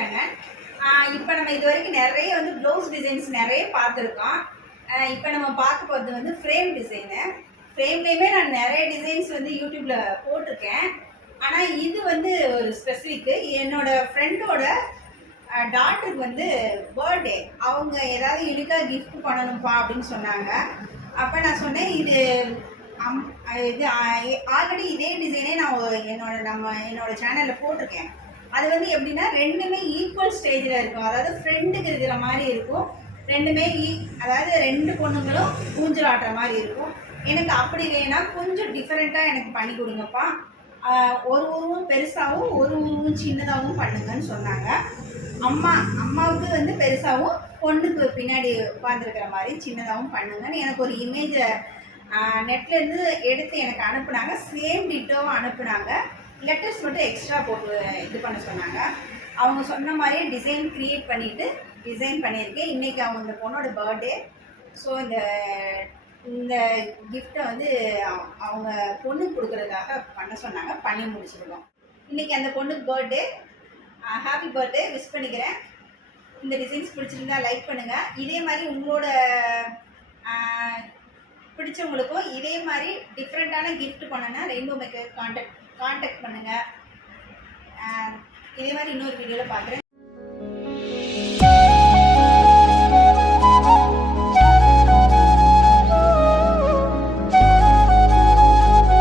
விஜயரங்கன். இப்போ நம்ம இது வரைக்கும் நிறைய வந்து ப்ளவுஸ் டிசைன்ஸ் நிறைய பார்த்துருக்கோம். இப்போ நம்ம பார்க்க போகிறது வந்து ஃப்ரேம் டிசைனு. ஃப்ரேம்லேயுமே நான் நிறைய டிசைன்ஸ் வந்து யூடியூப்பில் போட்டிருக்கேன். ஆனால் இது வந்து ஒரு ஸ்பெசிஃபிக்கு. என்னோடய ஃப்ரெண்டோட டாட்டருக்கு வந்து பர்த்டே, அவங்க ஏதாவது யூனிக்காக கிஃப்ட் பண்ணணும்ப்பா அப்படின்னு சொன்னாங்க. அப்போ நான் சொன்னேன், இது இது ஆல்ரெடி இதே டிசைனே நான் என்னோட சேனலில் போட்டிருக்கேன். அது வந்து எப்படின்னா ரெண்டுமே ஈக்குவல் ஸ்டேஜில் இருக்கும். அதாவது ஃப்ரெண்டுக்கு இருக்கிற மாதிரி இருக்கும். ரெண்டுமே அதாவது ரெண்டு பொண்ணுங்களும் ஊஞ்சல் ஆட்டுற மாதிரி இருக்கும். எனக்கு அப்படி வேணால் கொஞ்சம் டிஃப்ரெண்ட்டாக எனக்கு பண்ணி கொடுங்கப்பா, ஒரு உருவம் பெருசாகவும் ஒரு உருவம் சின்னதாகவும் பண்ணுங்கன்னு சொன்னாங்க. அம்மாவுக்கு வந்து பெருசாகவும் பொண்ணுக்கு பின்னாடி உட்காந்துருக்கிற மாதிரி சின்னதாகவும் பண்ணுங்கன்னு எனக்கு ஒரு இமேஜை நெட்லேருந்து எடுத்து எனக்கு அனுப்புனாங்க. சேம் டிட்டோவும் அனுப்புனாங்க. லெட்டர்ஸ் மட்டும் எக்ஸ்ட்ரா போட்டு இது பண்ண சொன்னாங்க. அவங்க சொன்ன மாதிரியே டிசைன் க்ரியேட் டிசைன் பண்ணியிருக்கேன். இன்றைக்கி அவங்க இந்த பொண்ணோட பர்த்டே. ஸோ இந்த கிஃப்டை வந்து அவங்க பொண்ணுக்கு கொடுக்குறதுக்காக பண்ண சொன்னாங்க. பண்ணி முடிச்சிருக்கோம். இன்றைக்கி அந்த பொண்ணுக்கு பர்த்டே. ஹாப்பி பர்த்டே விஷ் பண்ணிக்கிறேன். இந்த டிசைன்ஸ் பிடிச்சிருந்தா லைக் பண்ணுங்கள். இதே மாதிரி உங்களோட பிடிச்சவங்களுக்கும் இதே மாதிரி டிஃப்ரெண்ட்டான கிஃப்ட் பண்ணனா ரெயின்போ மேக்கர் கான்டாக்ட் பண்ணுங்கள். இதே மாதிரி இன்னொரு வீடியோவில் பார்க்குறேன்.